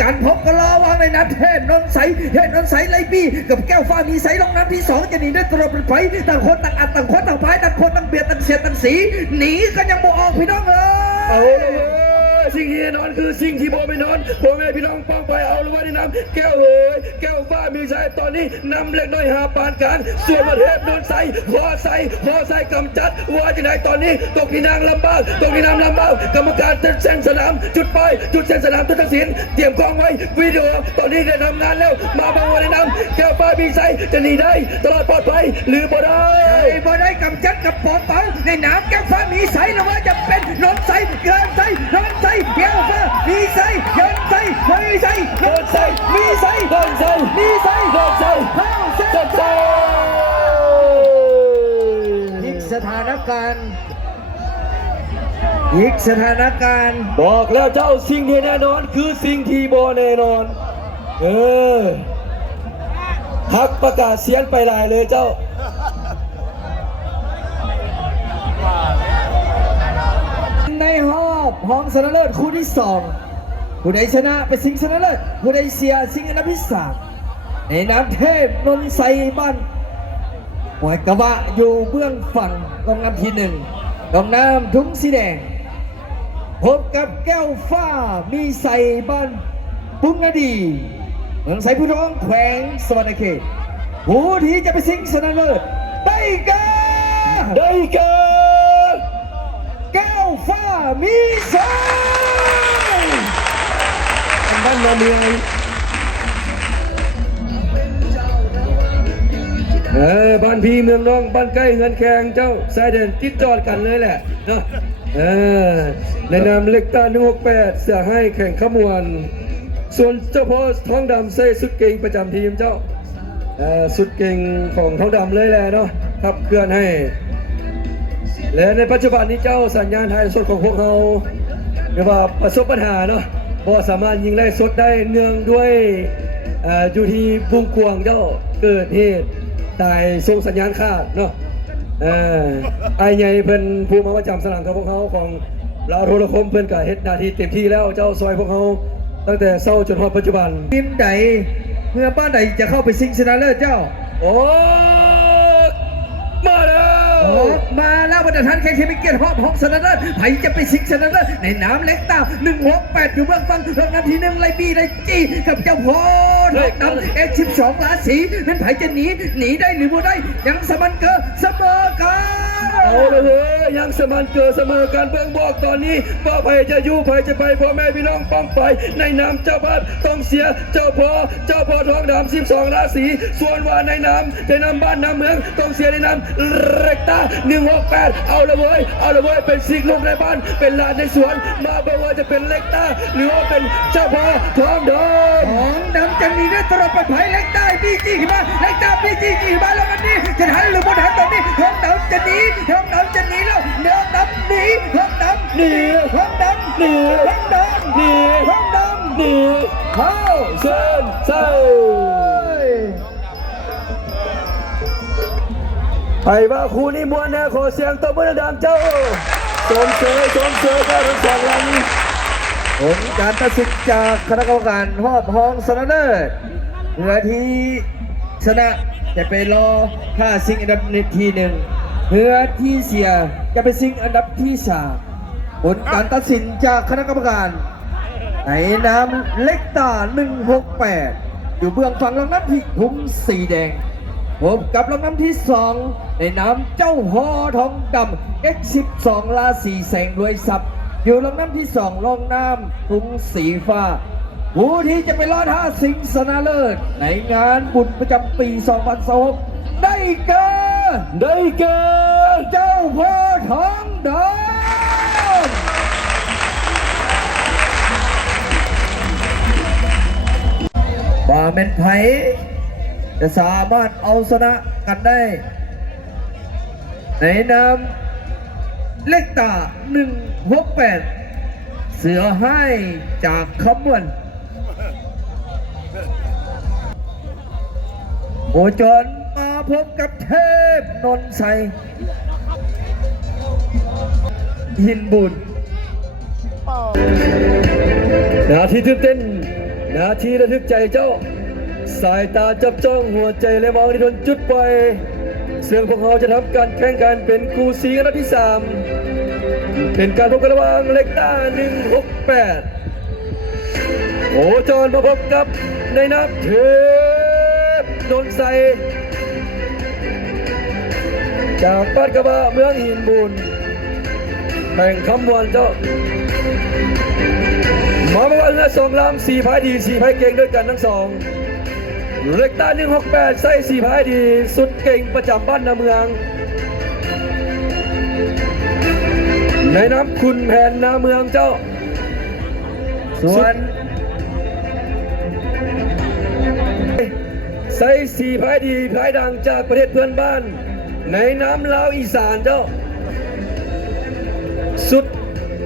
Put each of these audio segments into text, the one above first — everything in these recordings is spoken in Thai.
การพบกันรอวางในน้ำเทพนนท์ใสเทพนนท์ใสไล่บี้กับแก้วฟ้ามีใสลงน้ำที่สองจะหนีได้ตลอดเป็นไฟต่างคนต่างอัดต่างคนต่างพายต่างคนต่างเบียดต่างเสียดต่างสีหนีกันยังบ่ออกพี่น้องเอาเลยสิ่งที่นอนคือสิ่งที่โบไม่นอนพ่อแม่พี่น้องป้องไปเอาเลยว่าในน้ำแก้วเอ๋ยแก้วฟ้ามีใสตอนนี้นำเล็กน้อยหาปานกลางส่วนประเทศนนท์ใสขอใสกำจัดว่าจะไหนตอนนี้ตกที่นางลำบากตกที่น้ำลำบากกรรมการจุดเส้นสนามจุดไปจุดเส้นสนามทุกทักษิณเตรียมกล้องไว้วิดีโอตอนนี้ได้ทำงานแล้วมาบังวันในน้ำแก้วฟ้ามีใสจะหนีได้ตลอดปลอดภัยหรือบ่ได้กำจัดกับปอดเป๋าในน้ำแก้วฟ้ามีใสแล้วว่าจะเป็นนนท์ใสเกินใสนนท์ใสแก้วฟ้ามีใสเกินใสมีใสเกินใสมีใสเกินใสมีใสเกินใสเข้าเส้นชัยอีกสถานการณ์บอกแล้วเจ้าสิ่งที่แน่นอนคือสิ่งที่บ่แน่นอนฮักประกาศเสียงไปหลายเลยเจ้าในรอบห้องชนะเลิศคู่ที่สองผู้ใดชนะไปสิงชนะเลิศผู้ใดเสียสิงอันดับที่สามในน้ำเทพนนท์ใสบ้านหวยกระบะอยู่เบื้องฝั่งลงน้ำที่หนึ่งลงน้ำทุ่งสีแดงพบกับแก้วฟ้ามีใสบ้านปุ้งนาดีเมืองใสผู้ท้องแขวงสวรรณเขตผู้ที่จะไปสิงชนะเลิศได้แก่แก้วฟ้ามีใสบ้านนาเมืองบ้านพี่เมืองน้องบ้านใกล้เงินแข่งเจ้าสายเด่นติดจอดกันเลยแหละนะในนามเล็กตา168เสียให้แข่งขมวนส่วนเจ้าพ่อท้องดำเซ่สุดเก่งประจำทีมเจ้าสุดเก่งของท้องดำเลยแหละเนาะขับเคลื่อนให้และในปัจจุบันนี้เจ้าสัญญาณไทยสดของพวกเราเรียกว่าประสบปัญหาเนาะพอสามารถยิงไล่สดได้เนื่องด้วยอยู่ที่บุ้งกวงเจ้าเกิดเหตุตายส่งสัญญาณขาดเนาะไอ้ใหญ่เพิ่นผู้มาประจำสนามกับพวกเขาของลาวโทรคมเพิ่นก็เฮ็ดหน้าที่เต็มที่แล้วเจ้าซอยพวกเขาตั้งแต่เศร้าจนฮอดปัจจุบันทีมใดเมื่อบ้านใดจะเข้าไปสิงชนะเลิศเจ้ามาแล้วบรรดาท่านแข่งทีมเกียรติห้องชนะเลิศไผจะไปสิงชนะเลิศในน้ำเล็กตา168อยู่เบื้องฟังลงน้ำที่1ไล่บี้ไล่จี้กับเจ้าพ่อทองดำ12ราศีนั้นไผจะหนีได้หรือบ่ได้ยังสมันเกอเสมอกันเอาเลยยังสมันเกอเสมอกันเบื้องบอกตอนนี้ว่าไผจะอยู่ไผจะไปพ่อแม่พี่น้องป้องไปในน้ำเจ้าบ้านต้องเสียเจ้าพ่อทองดำ12ราศีส่วนว่าในน้ำบ้านน้ำเมืองต้องเสียในน้ำเล็กตา168เอาละเว้ยเป็นสิกลูกในบ้านเป็นลานในสวนมาไม่ว่าจะเป็นเล็กตาหรือว่าเป็นเจ้าพ่อทองดำจะหนีได้ตลอดไปไผ่เล็กตาพี่จี้ขึ้นมาเล็กตาพี่จี้ขึ้นมาแล้ววันนี้จะทันหรือไม่ทันตอนนี้ทองดำจะหนีแล้วทองดำหนีทองดำหนีเข้าเส้นชัยไผ่ว่าคู่นี้มวนแน่ขอเสียงตบมือดังเจ้าสมเสยกันทั้งสองลำผลการตัดสินจากคณะกรรมการรอบห้องชนะเลิศเพื่อที่ชนะจะไปรอค่าสิงอันดับที่หนึ่งเพื่อที่เสียจะไปสิงอันดับที่สามผลการตัดสินจากคณะกรรมการในน้ำเล็กตา168อยู่เบื้องฝั่งลำน้ำที่ทุ่งสีแดงพบกับลำน้ำที่2ในน้ำเจ้าพ่อทองดำ X12 ราศีแสงรวยทรัพย์อยู่ลำน้ำที่2ลงน้ำทุ่งสีฟ้าผู้ที่จะไปรอด5สิงห์ชนะเลิศในงานบุญประจำปี2026ได้แก่เจ้าพ่อทองดำว่าเป็นไผจะสามารถเอาชนะกันได้ในนามเล็กตา168เสือให้จากคำวันโอจรมาพบกับเทพนนท์ใสหินบุญนาทีตื่นเต้น นาทีระทึกใจเจ้า สายตาจับจ้องหัวใจและมองที่โดนจุดไปเสื่องพวกเขาจะทำการแข่งกันเป็นคู่ซีกันนัดที่ 3 เป็นการพบกันระหว่างเล็กต้า168โอจรมาพบกับในนับเทพนนท์ใสจากบ้านกระบะเมืองหินมูลแบ่งคำมวลเจ้ามาบอกว่าเรือ2 ลำ 4 พายดี 4 พายเก่งด้วยกันทั้ง 2เล็กต้า168ใส่4 พายดีสุดเก่งประจำบ้านนาเมืองในน้ำคุณแผนนาเมืองเจ้าส่วนใส่4 พายดีพายดังจากประเทศเพื่อนบ้านในน้ำลาวอีสานเจ้าสุด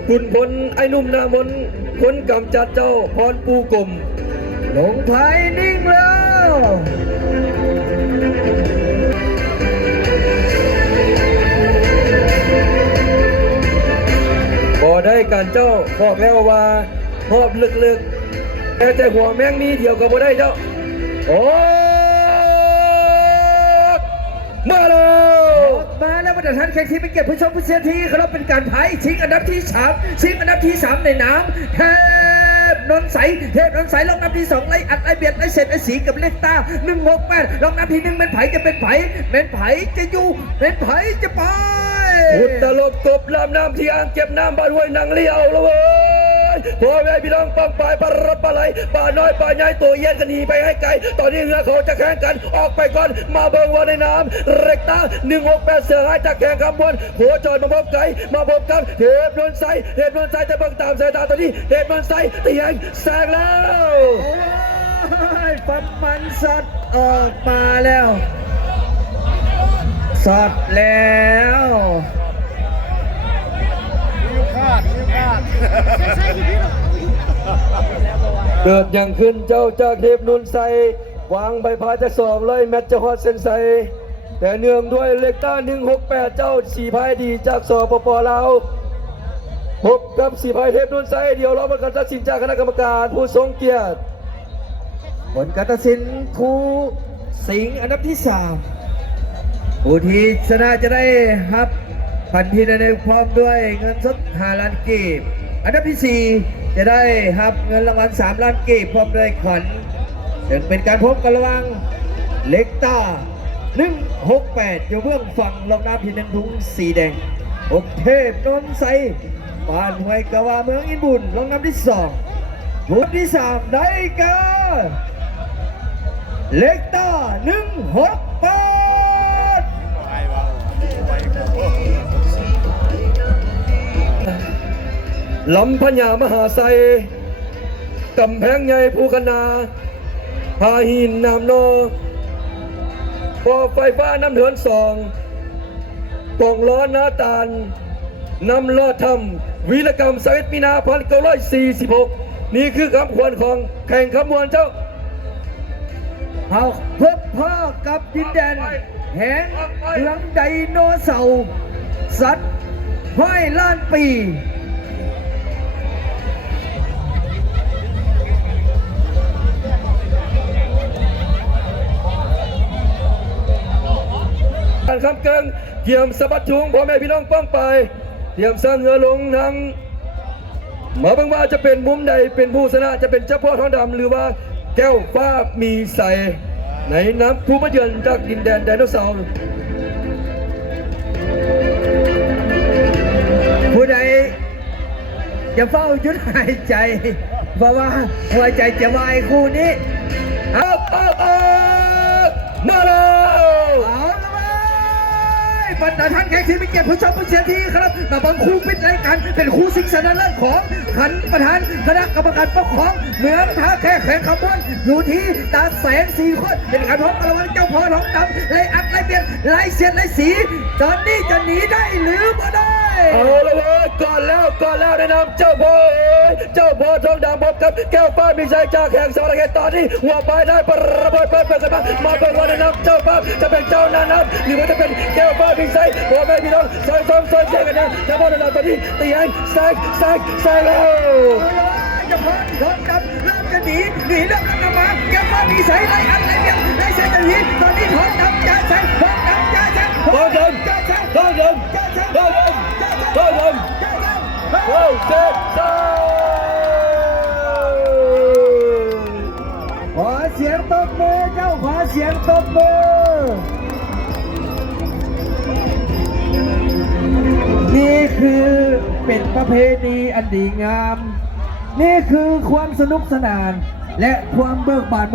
ขุนพลไอ้หนุ่มนามนคนกำจัดเจ้าพรปูกลมลงพายนิ่งแล้วบ่ได้กันเจ้าบอกแล้วว่าหอบลึกๆแต่หัวแมงนี้เดียวก็บ่ได้เจ้าโอ้มาแล้วมาตรฐานแข่งทีมเป็นเกียรติผู้ชมผู้เชียร์ที่เขาเป็นการพายชิงอันดับที่ 3ชิงอันดับที่ 3ในน้ำเทพนนท์ใสลงน้ำที่ 2ไล่อัดไล่เบียดไล่เสร็จไล่สีกับเล็กตา168ลงน้ำที่ 1เป็นไผ่จะเป็นไผ่จะอยู่เป็นไผ่จะไปอุตลบกบลำน้ำที่อ่างเก็บน้ำบ้านห้วยนางเลี้ยวแล้วเว้ยพ่อแม่พี่น้องปังปลายปลารับปลาไหลปลาน้อยปลาใหญ่ตัวเย็นกันหนีไปให้ไกลตอนนี้เรือเขาจะแข่งกันออกไปก่อนมาเบิ่งว่าในน้ำเร็กตา168เสือหายจากแข่งคำบวนหัวจอยมาพบไก่มาพบกันเทพนนท์ใสจะเบิ่งตามสายตาตอนนี้เทพนนท์ใสตีแหงแซงแล้วฟันมันสัตว์ออกมาแล้วสอดแล้วเกิดอย่างขึ้นเจ้าจากเทพนนท์ใสวางใบพายจะ200 เมตรจะฮอดเส้นใสแต่เนื่องด้วยเล็กต้า168เจ้า4 พายดีจากสปปลาวพบกับ4 พายเทพนนท์ใสเดี๋ยวเรามาการตัดสินจากคณะกรรมการผู้ทรงเกียรติผลการตัดสินคู่สิงห์อันดับที่ 3ผู้ที่ชนะจะได้ครับพันทีในพร้อมด้วยเงินสด5 ล้านกีบอันดับที่ 4จะได้ครับเงินรางวัล3 ล้านกีบพร้อมด้วยขวัญจึงเป็นการพบกันระหว่างเล็กต้า168อยู่เบื้องฝั่งลงน้ำที่1ถุงสีแดงอกเทพนนท์ใสบ้านห้วยกะวาเมืองอินบุญลงน้ำที่2ผู้ที่ 3ได้แก่เล็กต้า168ลำพญามหาไซกำแพงใหญ่ภูคณาพาหินน้ำนอปอไฟฟ้าน้ำเดือน2ป่องล้อนาตาลน้ำลอดทำวีรกรรม11 มีนา 1946นี่คือคำขวัญของแข่งขบวนเจ้าเอาพบพ่อกับดินแดนแห่งเมืองไดโนเสาร์สัตว์ห้อยล้านปีการคำเกิงเกี่ยมสะบัดชุงพ่อแม่พี่น้องป้องไปเกี่ยมสร้างเงือลงทั้งมาเบิ่งว่าจะเป็นมุมใดเป็นผู้ชนะจะเป็นเจ้าพ่อทองดำหรือว่าแก้วฟ้ามีใสในน้ำผู้มาเยือนจากดินแดนไดโนเสาร์ผู้ใดจะเฝ้ายุดหายใจเพราะว่าหัวใจจะวายคู่นี้มาแล้วบรรดาท่านแขกที่มีเกียรติผู้ชมผู้เชียร์ที่ครับมาบังคู่ปิดรายการเป็นคู่สิงห์ชนะเลิศของขันประธานคณะกรรมการปกครองเมืองท่าแขกแข่งขบวนอยู่ที่ตาแสง4 คนเป็นการพบกันระหว่างเจ้าพ่อทองดำไล่อัดไล่เบียดไล่เสียดไล่สีตอนนี้จะหนีได้หรือไม่ได้เอาละเว้ยก่อนแล้วในนามเจ้าพ่อทองดำพบกับแก้วฟ้ามีชัยจากแข่งสมรเขตตอนนี้หัวไปได้ประเบิดเปิดกันมาเปิดวันในนามเจ้าฟ้าจะเป็นเจ้านานับหรือว่าจะเป็นแก้วฟ้ามีชัยหัวแม่พี่น้องซอยเจกันนะเจ้าพ่อทองดำตอนนี้ตีให้แซงแล้วจะพอทองดำเริ่มจะ หนีเรื่องกันมาแกฟ้ามีสายไรอันไรเดียวไรเส้นทีตอนนี้ถอนน้ำจ่าแสงถอนน้ำจ่าแสง โดนโดน จ่าแสง โดนโดน จ่าแสง โดนโดนโดนโดน จ่าแสง โอ้เจ็บเจ้า ขอเสียงตบมือเจ้าขอเสียงตบมือนี่คือเป็นประเพณีอันดีงาม นี่คือความสนุกสนาน และความเบิกบาน